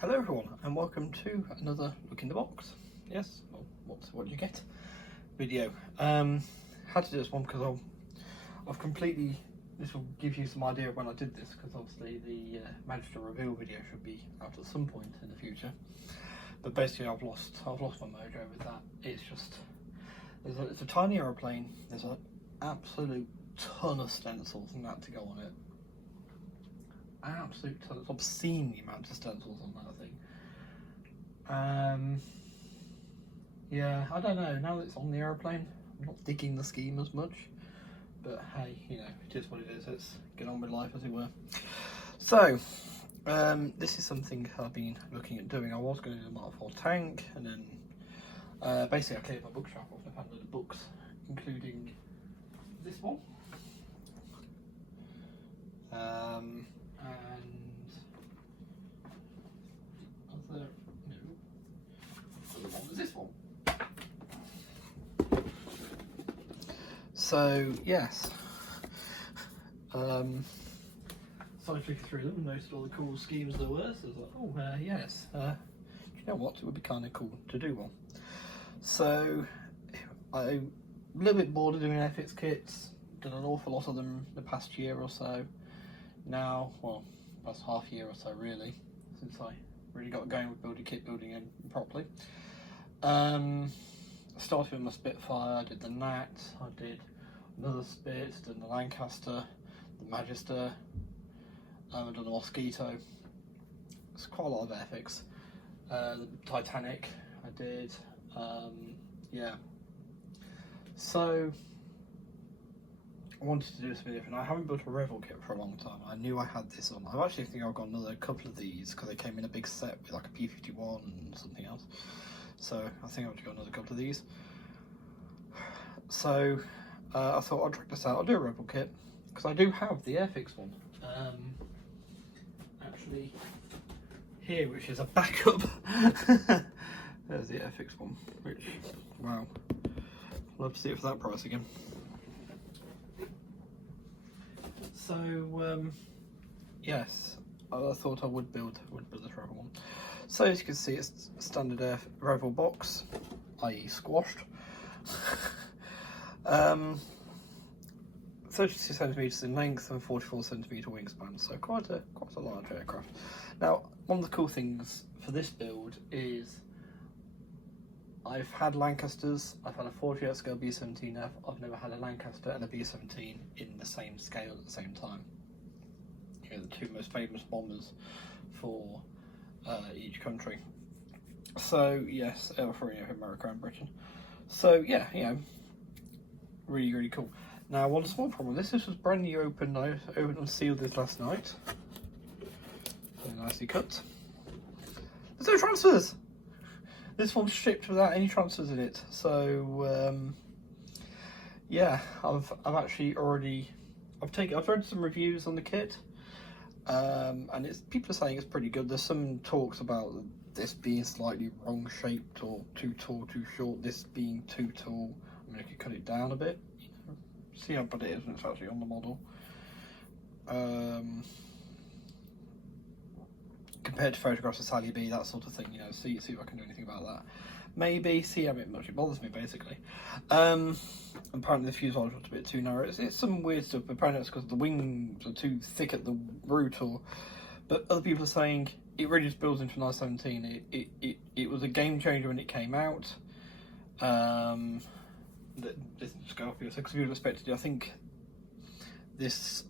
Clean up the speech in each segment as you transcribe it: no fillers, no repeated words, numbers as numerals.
Hello everyone, and welcome to another look in the box. Yes, well, what do you get? Video. Had to do this one because I've completely. This will give you some idea of when I did this, because obviously the Magister Revell video should be out at some point in the future. But basically, I've lost my mojo with that. It's just it's a tiny aeroplane. There's an absolute ton of stencils and that to go on it. Absolute ton. It's obscene the amount of stencils on that thing. Yeah, I don't know. Now that it's on the aeroplane, I'm not digging the scheme as much. But hey, you know, it is what it is. Let's get on with life, as it were. So, this is something I've been looking at doing. I was going to do a Mark IV tank, and then basically I cleared my bookshelf off and I found a load of books, including this one. And other one was this one. So yes, started looking through them and noticed all the cool schemes there were. So I was like, oh yes, you know what? It would be kind of cool to do one. So I'm a little bit bored of doing FX kits. Done an awful lot of them the past year or so. Now, well, past half year or so really, since I really got going with building kit building in properly. I started with my Spitfire, I did the Nat, I did another Spit, did the Lancaster, the Magister, I've done the Mosquito. It's quite a lot of FX. The Titanic I did, yeah. So I wanted to do something different. I haven't built a Revell kit for a long time. I knew I had this on. I actually think I've got another couple of these because they came in a big set with like a P51 and something else. So I think I've got another couple of these. So I thought I'd drag this out. I'll do a Revell kit because I do have the Airfix one. Actually here, which is a backup. There's the Airfix one, which, wow, love to see it for that price again. So yes, I thought I would build this Revell one. So as you can see, it's a standard Revell box, i.e. squashed. 32 centimeters in length and 44 centimeter wingspan, so quite a large aircraft. Now, one of the cool things for this build is I've had Lancasters, I've had a 48 scale B-17F, I've never had a Lancaster and a B-17 in the same scale at the same time. You know, the two most famous bombers for each country. So yes, for America and Britain. So yeah, you know, really cool. Now, one small problem with this was brand new opened. I opened and sealed this last night. So nicely cut. There's no transfers. This one's shipped without any transfers in it. So yeah, I've actually already I've read some reviews on the kit. And people are saying it's pretty good. There's some talks about this being slightly wrong shaped or too tall, too short. This being too tall. I mean, I could cut it down a bit. See how bad it is when it's actually on the model. Compared to photographs of Sally B, that sort of thing. You know, see if I can do anything about that. Maybe see how much it bothers me, basically. Apparently the fuselage was a bit too narrow. It's some weird stuff, but apparently it's because the wings are too thick at the root, but other people are saying it really just builds into an I-17. It was a game changer when it came out. This just go off here, because people expected. I think this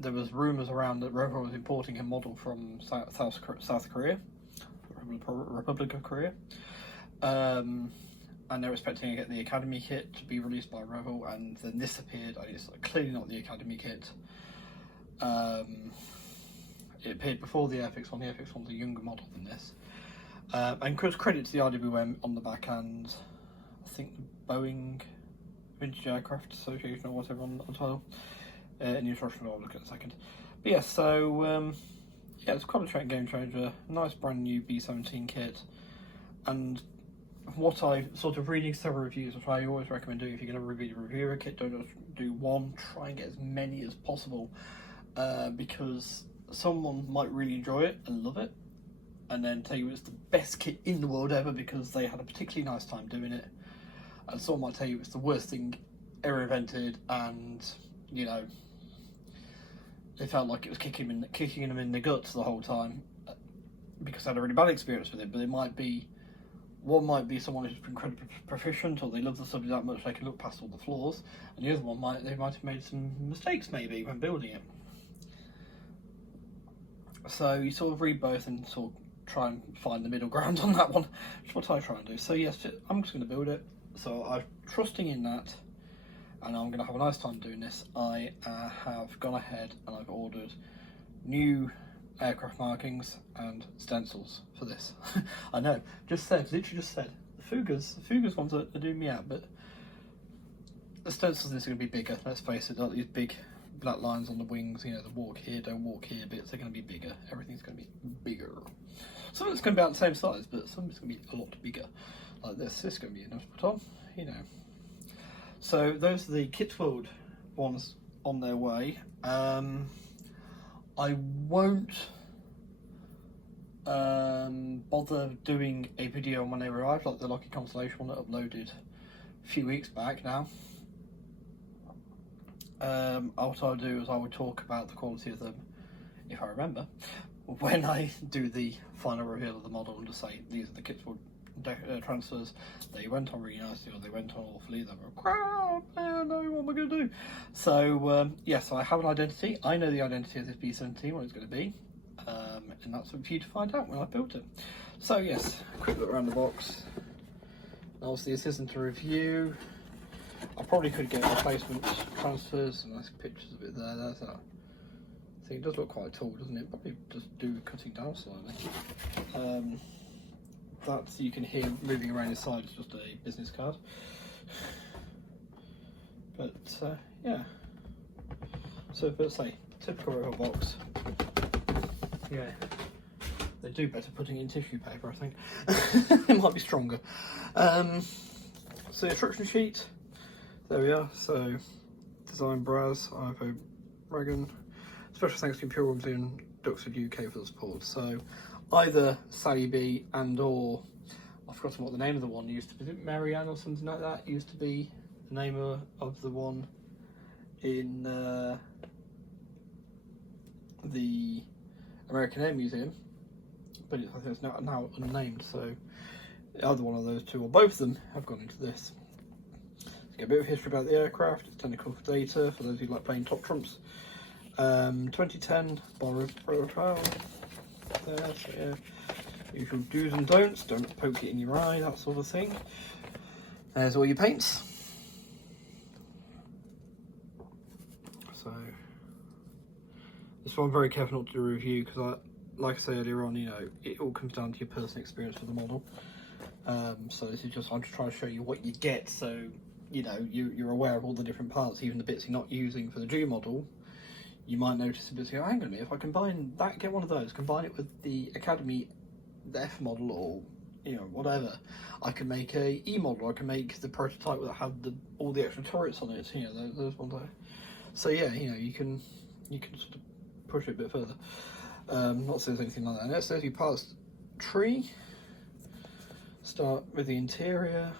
there was rumours around that Revell was importing a model from South Korea, Republic of Korea. And they're expecting to get the Academy kit to be released by Revell, and then this appeared, and it's clearly not the Academy kit. It appeared before the Airfix one. The Airfix one's a younger model than this. And credit to the RWM on the back end. I think the Boeing Vintage Aircraft Association or whatever on the title. In the instruction I'll look at in a second. But yeah, so yeah, it's quite a game changer. Nice brand new B-17 kit, and what I sort of reading several reviews, which I always recommend doing if you're going to review a kit, don't just do one, try and get as many as possible, because someone might really enjoy it and love it, and then tell you it's the best kit in the world ever because they had a particularly nice time doing it. And someone might tell you it's the worst thing ever invented, and you know, they felt like it was kicking them in the guts the whole time because they had a really bad experience with it. But it might be, one might be someone who's incredibly proficient, or they love the subject that much they can look past all the flaws, and the other one might have made some mistakes maybe when building it. So you sort of read both and sort of try and find the middle ground on that one, which is what I try and do. So yes, I'm just going to build it. So I'm trusting in that, and I'm going to have a nice time doing this. I have gone ahead and I've ordered new aircraft markings and stencils for this. I know, literally just said. The Fugas ones are doing me out, but the stencils is going to be bigger, let's face it. Like these big black lines on the wings, you know, the walk here, don't walk here bits, they're going to be bigger. Everything's going to be bigger. Some of it's going to be about the same size, but some of it's going to be a lot bigger. Like this is going to be enough to put on, you know. So those are the Kits World ones on their way. I won't bother doing a video when they arrive, like the Lucky Constellation one that uploaded a few weeks back now. What I'll do is I will talk about the quality of them, if I remember, when I do the final reveal of the model, and just say these are the Kits World transfers. They went on really nicely, or they went on awfully. They were crap. I don't know what am I going to do. So yes, I have an identity. I know the identity of this B-17, what it's going to be, and that's for you to find out when I built it. So yes, quick look around the box. Obviously, this isn't a review. I probably could get replacement transfers, and nice pictures of it there. That's that. I think it does look quite tall, doesn't it? Probably just do cutting down slightly. That you can hear moving around inside is just a business card. But yeah. So, but say typical Revell box. Yeah. They do better putting it in tissue paper, I think. It might be stronger. So instruction sheet. There we are. So design Braz, IFO Dragon. Special thanks to Imperial Museum Duxford UK for the support. So either Sally B and or I've forgotten what the name of the one used to be. Is it Marianne or something like that? Used to be the name of the one in the American Air Museum, but I think it's now unnamed. So either one of those two or both of them have gone into this. Get a bit of history about the aircraft, its technical data for those who like playing top trumps. 2010 Revell. There, so yeah. Usual do's and don'ts, don't poke it in your eye, that sort of thing. There's all your paints. So this one I'm very careful not to do a review because, like I said earlier on, you know, it all comes down to your personal experience with the model. So this is just, I'm just trying to show you what you get, so you know you're aware of all the different parts, even the bits you're not using for the G model. You might notice a bit, oh, hang on a minute, if I combine that, get one of those, combine it with the Academy, the F model, or you know, whatever, I can make a E model, I can make the prototype that had all the extra turrets on it, you know, those ones there. So yeah, you know, you can sort of push it a bit further. Not saying anything like that. And there's your parts tree. Start with the interior,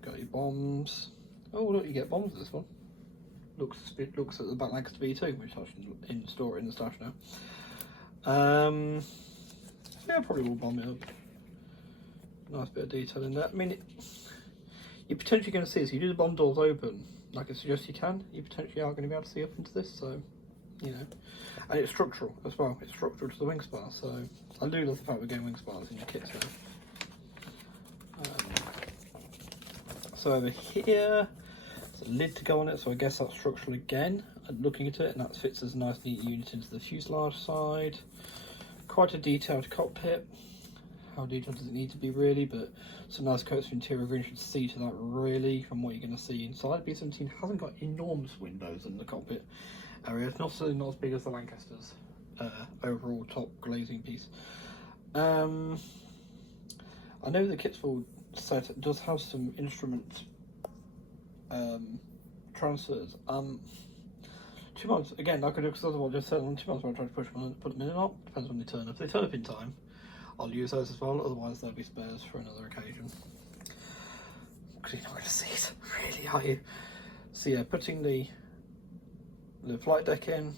got your bombs. Oh look, you get bombs with this one. Looks at the back Lancaster B2, which I should install it in the stash now. Yeah, probably will bomb it up. Nice bit of detail in there. I mean, you're potentially going to see, so you do the bomb doors open, like I suggest you can, you potentially are going to be able to see up into this, so, you know. And it's structural as well, it's structural to the wing spar, so I do love the fact we're getting wing spars in your kits now. So over here, there's a lid to go on it, so I guess that's structural again. Looking at it, and that fits as a nice neat unit into the fuselage side. Quite a detailed cockpit. How detailed does it need to be really, but some nice coats of interior green should see to that really from what you're going to see inside. B-17 hasn't got enormous windows in the cockpit area. It's not certainly not as big as the Lancaster's overall top glazing piece. I know the Kits World set does have some instrument transfers. 2 months again, like I do because otherwise I just said on 2 months when I try to push them and put them in and out. Depends when they turn up. If they turn up in time, I'll use those as well, otherwise there'll be spares for another occasion. Because you're not going to see it, really, are you? So yeah, putting the flight deck in,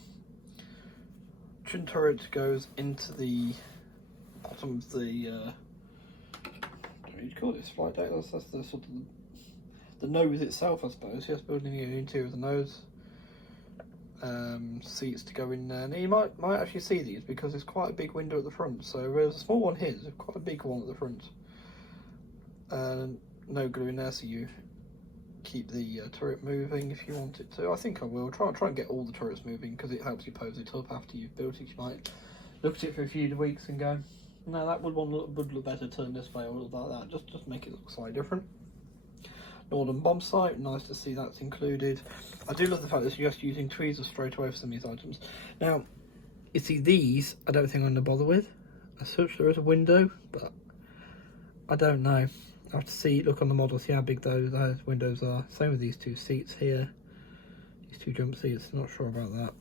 trim turret goes into the bottom of the, I don't know what you call this, flight deck, that's the sort of the nose itself, I suppose. Yes, building the interior of the nose. Seats to go in there. Now you might actually see these because there's quite a big window at the front. So there's a small one here, there's quite a big one at the front. No glue in there, so you keep the turret moving if you want it to. I think I will try and get all the turrets moving because it helps you pose it up after you've built it. You might look at it for a few weeks and go, no, that would look better turned this way or like that. Just make it look slightly different. Northern bomb sight, nice to see that's included. I do love the fact that you're just using tweezers straight away for some of these items. Now, you see these, I don't think I'm going to bother with. As such, there is a window, but I don't know. I have to see, look on the model, see how big those windows are. Same with these two seats here. These two jump seats, not sure about that.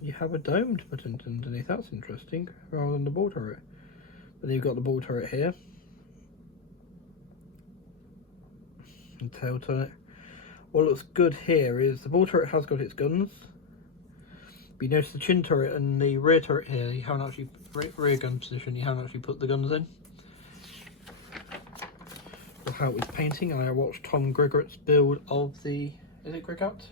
You have a domed button underneath, that's interesting, rather than the ball turret. But then you've got the ball turret here. And tail turret. What looks good here is the ball turret has got its guns. But you notice the chin turret and the rear turret here, you haven't actually, rear gun position, you haven't actually put the guns in. For how it was painting, I watched Tom Grigot's build of the, is it Grigot?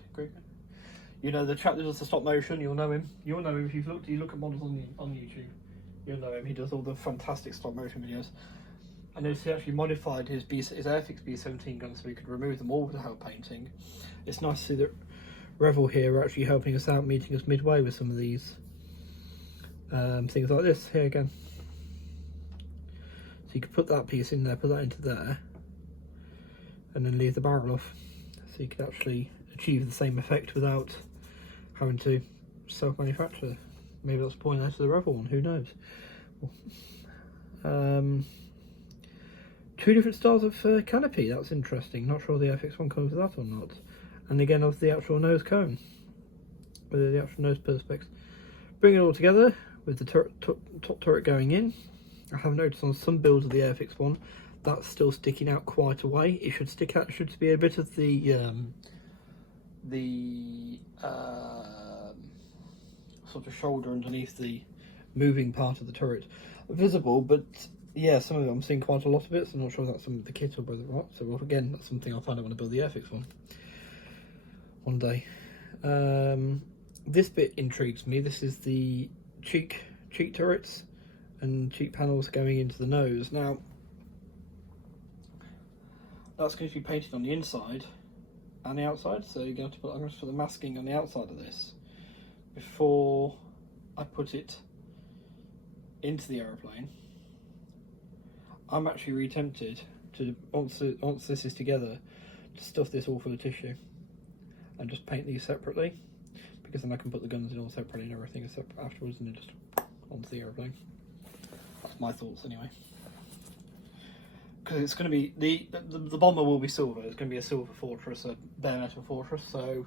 You know, the chap that does the stop motion, you'll know him. You'll know him if you look at models on YouTube. You'll know him, he does all the fantastic stop motion videos. I noticed he actually modified his Airfix B-17 gun so he could remove them all without painting. It's nice to see that Revell here are actually helping us out, meeting us midway with some of these things like this here again. So you could put that piece in there, put that into there, and then leave the barrel off. So you could actually achieve the same effect without having to self-manufacture. Maybe that's pointing out to the Revell one, who knows. Two different styles of canopy, that's interesting. Not sure the FX one comes with that or not. And again of the actual nose cone, with the actual nose perspex. Bring it all together with the top turret going in. I have noticed on some builds of the Airfix one, that's still sticking out quite a way. It should stick out, should be a bit of the sort of shoulder underneath the moving part of the turret visible, but yeah, some of it I'm seeing quite a lot of it, so I'm not sure if that's some of the kit or whether what. So well, again, that's something I'll find out when I build the Airfix one day. This bit intrigues me. This is the cheek turrets and cheek panels going into the nose. Now that's going to be painted on the inside and the outside, so you're going to I'm going to put the masking on the outside of this before I put it into the aeroplane. I'm actually really tempted to, once this is together, to stuff this all full of tissue and just paint these separately, because then I can put the guns in all separately and everything afterwards and then just onto the aeroplane. That's my thoughts anyway. Because it's going to be, the bomber will be silver, it's going to be a silver fortress, a bare metal fortress, so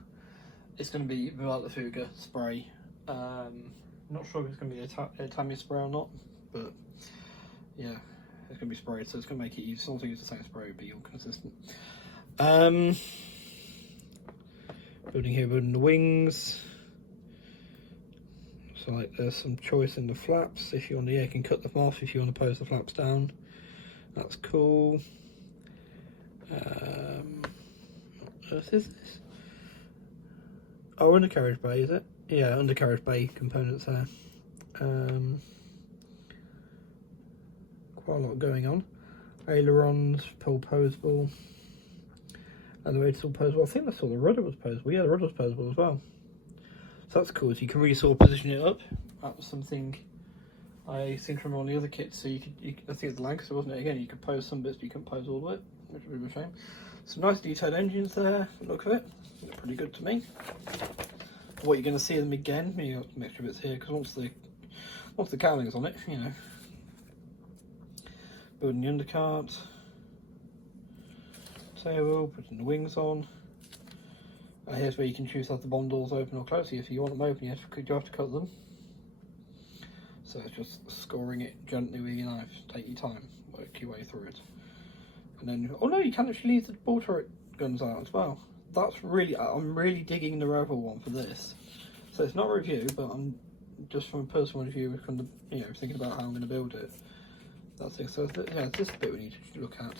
it's going to be without the Fuga spray. Not sure if it's going to be a Tamiya spray or not, but yeah, it's going to be sprayed, so it's going to make it easy. As long as I use the same spray, it'll be all consistent. Building here, building the wings. So like there's some choice in the flaps. If you want to, you can cut them off if you want to pose the flaps down. That's cool. What else is this? Oh, undercarriage bay, is it? Yeah, undercarriage bay components there. Quite a lot going on. Ailerons, pole posable. And the way it's all posable. I think that's all the rudder was posable. Yeah, the rudder was posable as well. So that's cool. So you can really sort of position it up. That was something I seem to remember on the other kits. So you could I think it's the Lancaster, wasn't it? Again, you could pose some bits, but you couldn't pose all of it, which is a bit of a shame. Some nice detailed engines there. Look of it. Look pretty good to me. What you're going to see them again. You got some extra bits here because once the cowling's on it, you know. Building the undercart. Tail wheel, putting the wings on. Here's where you can choose to have the bomb doors open or closed. If you want them open, you have to cut them. So it's just scoring it gently with your knife. Take your time, work your way through it. And then, oh no, you can actually leave the ball turret guns out as well. That's really, I'm really digging the Revell one for this. So it's not a review, but I'm just from a personal point of view, kind of, you know, thinking about how I'm going to build it. That's it. So yeah, this bit we need to look at.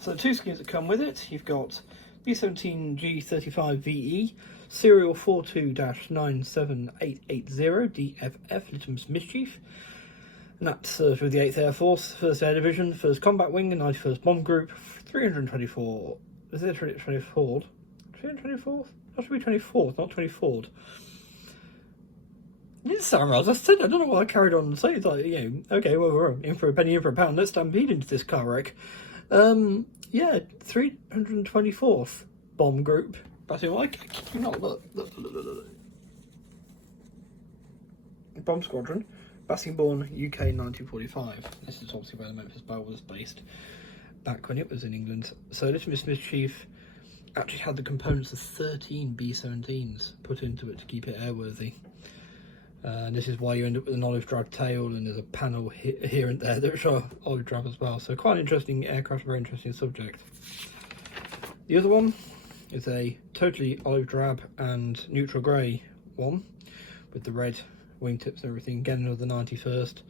So the two skins that come with it, you've got B-17G 35VE, serial 42-97880 DFF, Litmus Mischief. And that serves with the 8th Air Force, 1st Air Division, 1st Combat Wing, and 91st Bomb Group, 324. Is it 24th? 324th? That should be 24th, not 24th. It didn't sound right. As I said, I don't know why I carried on and say it's like, you know, okay, well, we're in for a penny, in for a pound. Let's stampede into this car wreck. Yeah, 324th Bomb Group. But I kid you not, look. Bomb Squadron, Bassingbourn, UK 1945. This is obviously where the Memphis Belle was based back when it was in England. So Litmus Mischief actually had the components of 13 B-17s put into it to keep it airworthy. And this is why you end up with an olive drab tail, and there's a panel here and there that are olive drab as well. So quite an interesting aircraft, very interesting subject. The other one is a totally olive drab and neutral grey one with the red wingtips and everything. Again, another 91st.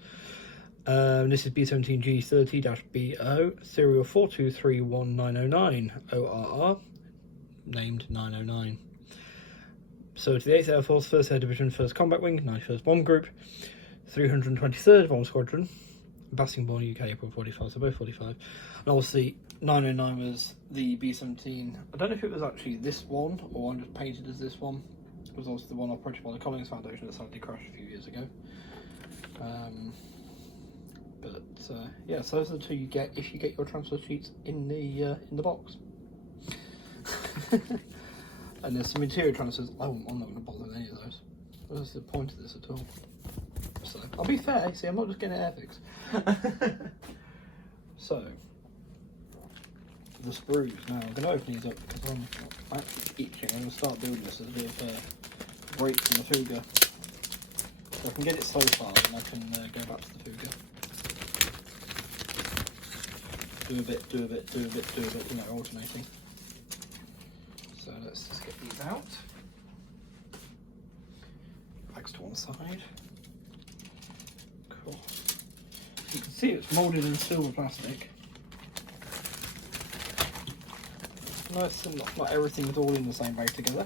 This is B-17G 30-BO, serial 4231909 ORR, named 909. So to the 8th Air Force, 1st Air Division, 1st Combat Wing, 91st Bomb Group, 323rd Bomb Squadron, Bassingbourn, UK, April 45, so both 45. And obviously 909 was the B-17. I don't know if it was actually this one, or I'm just painted as this one. It was also the one operated by the Collins Foundation that sadly crashed a few years ago. Yeah, so those are the two you get if you get your transfer sheets in the box. And there's some interior transfers. I'm not going to bother with any of those. What's the point of this at all? So I'll be fair. See, I'm not just getting it air fixed. So the sprues. Now I'm going to open these up because I'm actually itching. I'm going to start building this as a bit of a break from the Fouga. So I can get it so far, and I can go back to the Fouga. Do a bit, you know, alternating. So let's just get these out. Bags to one side. Cool. You can see it's moulded in silver plastic. Nice and not everything is all in the same bag together.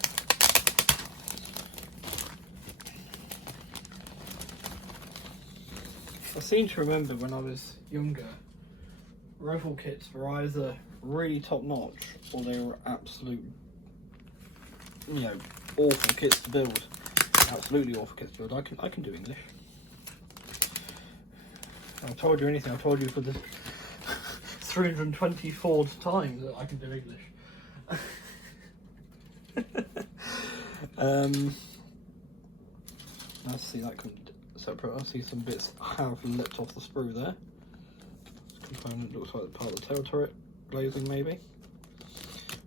I seem to remember when I was younger, Revell kits were either really top notch or they were absolute, you know, awful kits to build. Absolutely awful kits to build. I can do English. I told you anything. I told you for the 324th time that I can do English. Let's see, that comes separate. I see some bits have leapt off the sprue there. This component looks like part of the tail turret glazing, maybe.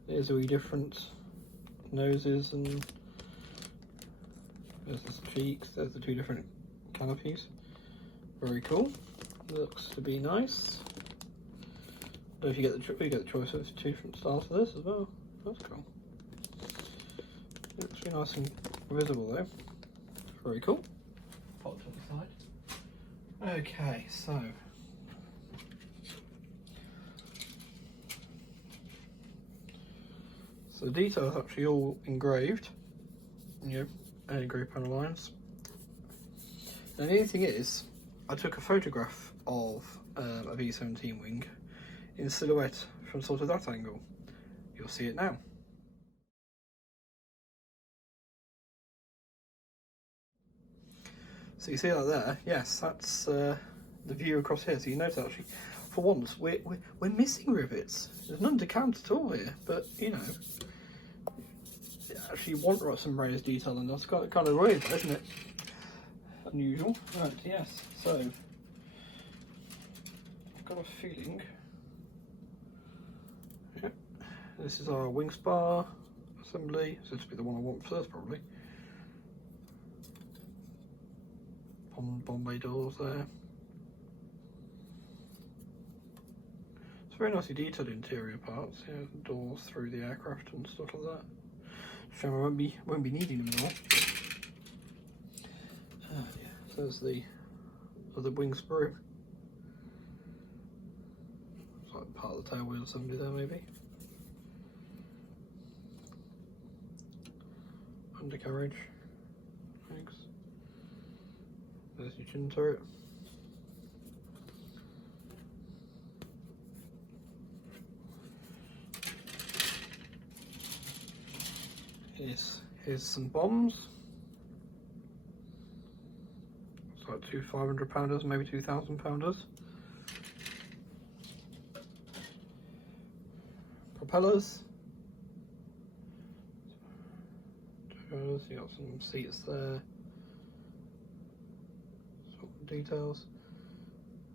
There's all different noses, and there's the cheeks. There's the two different canopies. Very cool. Looks to be nice. But if you get the choice of two different styles for this as well. That's cool. It looks really nice and visible though. Very cool. Pop to the side. Okay, so the detail is actually all engraved. You know, engraved panel lines. And the only thing is, I took a photograph of a B-17 wing in silhouette from sort of that angle. You'll see it now. So you see that there? Yes, that's the view across here. So you notice actually, for once, we're missing rivets. There's none to count at all here, but you know, you actually want some raised detail, and that's kind of weird, isn't it? Unusual. Right, yes. So I've got a feeling. Yeah, this is our wing spar. assembly. So this will be the one I want first, probably. Bomb bay doors there. It's very nicely detailed interior parts. Yeah, doors through the aircraft and stuff like that. Shame I won't be needing them anymore. Yeah. So there's the other wing sprue. It's like part of the tail wheel assembly there, maybe. Undercarriage. Thanks. There's your chin turret. Here's some bombs. It's like 2 500-pounders, maybe 2,000-pounders. Propellers. You got some seats there. Sort of details.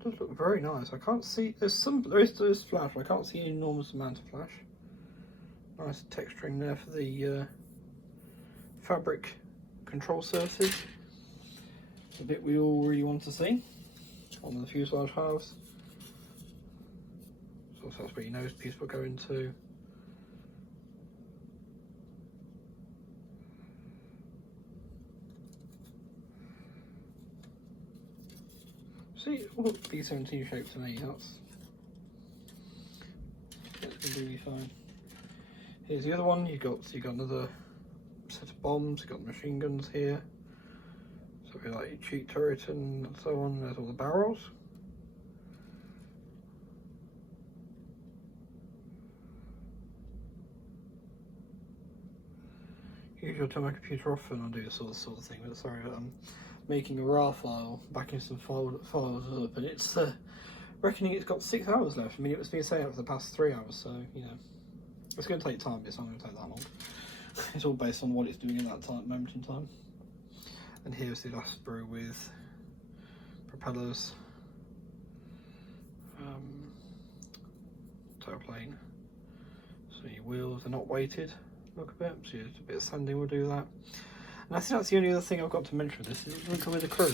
Does look very nice. I can't see. There is flash. But I can't see an enormous amount of flash. Nice texturing there for the fabric control surfaces. The bit we all really want to see on the fuselage halves. So that's where your nose piece will go into. See, all B-17 shape to me. That's completely fine. Here's the other one. You got another set of bombs. You got machine guns here. So we like your cheek turret and so on. There's all the barrels. Usually I'll turn my computer off and I'll do this sort of thing. But sorry, I'm making a RAR file, backing some files up, and it's reckoning it's got 6 hours left. I mean, it was being set out for the past 3 hours, so you know it's going to take time. But it's not going to take that long. It's all based on what it's doing in that moment in time. And here's the last sprue with propellers, tailplane. So your wheels are not weighted. Look a bit, so a bit of sanding will do that. And I think that's the only other thing I've got to mention with this. It doesn't come with a crew.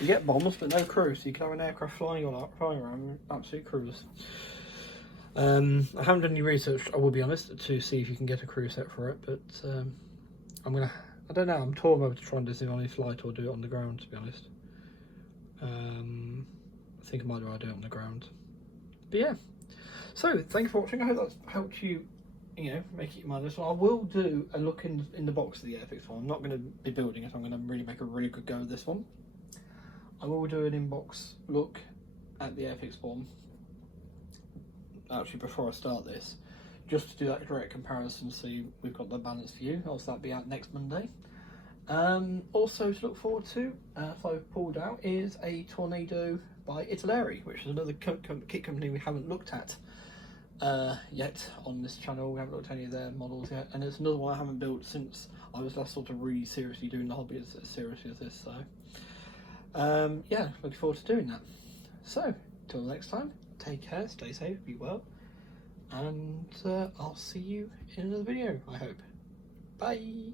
You get bombs, but no crew, so you can have an aircraft flying around, absolute cruise. I haven't done any research, I will be honest, to see if you can get a crew set for it, but I don't know, I'm torn whether to try and do this on any flight or do it on the ground, to be honest. I think I might do it on the ground. But yeah, so thank you for watching. I hope that's helped you, make it your mind. So I will do a look in the box of the Airfix one. I'm not going to be building it, I'm going to really make a really good go of this one. I will do an in-box look at the Airfix one, actually before I start this, just to do that direct comparison, so we've got the balanced view. Also that'll be out next Monday. Also to look forward to, if I've pulled out, is a Tornado by Italeri, which is another kit company we haven't looked at yet on this channel. We haven't looked at any of their models yet, and it's another one I haven't built since I was last sort of really seriously doing the hobby as seriously as this, so yeah, looking forward to doing that. So till next time, take care, stay safe, be well, and I'll see you in another video, I hope. Bye.